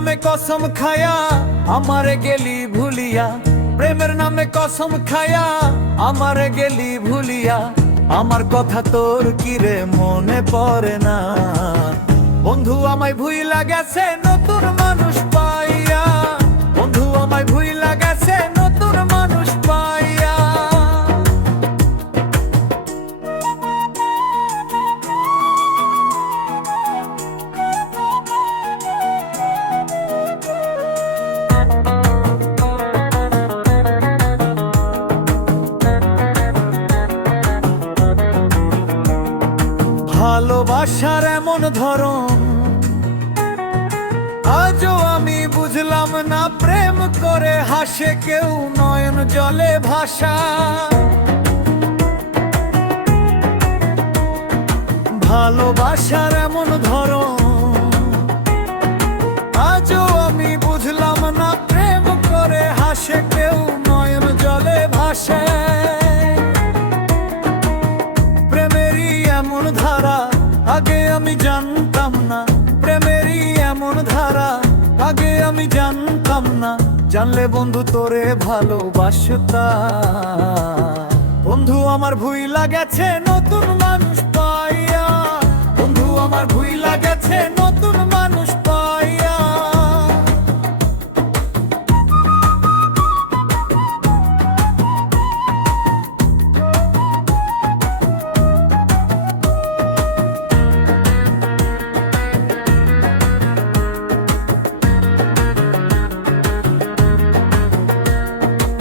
নামে কসম খায়া আমারে গেলি ভুলিয়া, প্রেমের নামে কসম খায়া আমারে গেলি ভুলিয়া। আমার কথা তোর কিরে মনে পড়ে না? বন্ধু আমায় ভুইলা গেছে নতুন মানুষ পাইয়া, বন্ধু আমায় ভুইলা গেছে নতুন মানুষ পাইয়া। ভালোবাসার এমন ধরন আজও আমি বুঝলাম না, প্রেম করে হাসে কেউ নয়ন জলে ভাষা। ভালোবাসার এমন ধরন আজও আমি বুঝলাম না, প্রেম করে হাসে কেউ নয়ন জলে ভাসে। প্রেমেরই এমন ধারা আগে আমি জানতাম না, প্রেমেরই এমন ধারা আগে আমি জানতাম না। জানলে বন্ধু তোরে ভালোবাসতাম। বন্ধু আমার ভুইলা গেছে নতুন মানুষ পাইয়া, বন্ধু আমার ভুইলা গেছে নতুন মানুষ পাইয়া।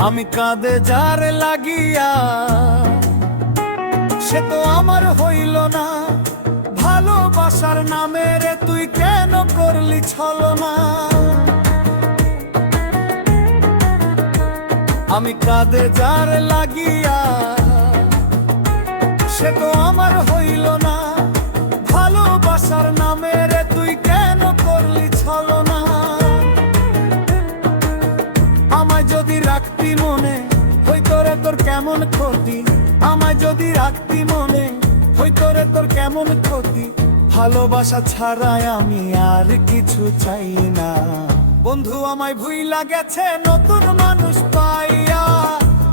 আমি কাঁদে যার লাগিয়া সে তো আমার হইল না, ভালোবাসার নামে রে তুই কেন করলি ছলনা। আমি কাঁদে যার লাগিয়া সে তো আমার হইল না, ভালোবাসার নামে রে তুই কেন করলি ছলনা। আমায় যদি রাখতি মনে হইতো রে তোর কেমন ক্ষতি, আমায় যদি রাখতি মনে হইতো রে তোর কেমন ক্ষতি। ভালোবাসা ছাড়াই আমি আর কিছু চাই না। বন্ধু আমায় ভুইলা গেছে নতুন মানুষ পাইয়া,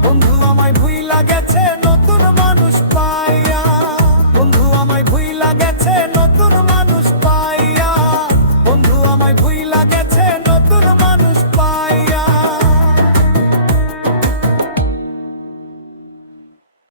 বন্ধু আমায় ভুইলা গেছে নতুন মানুষ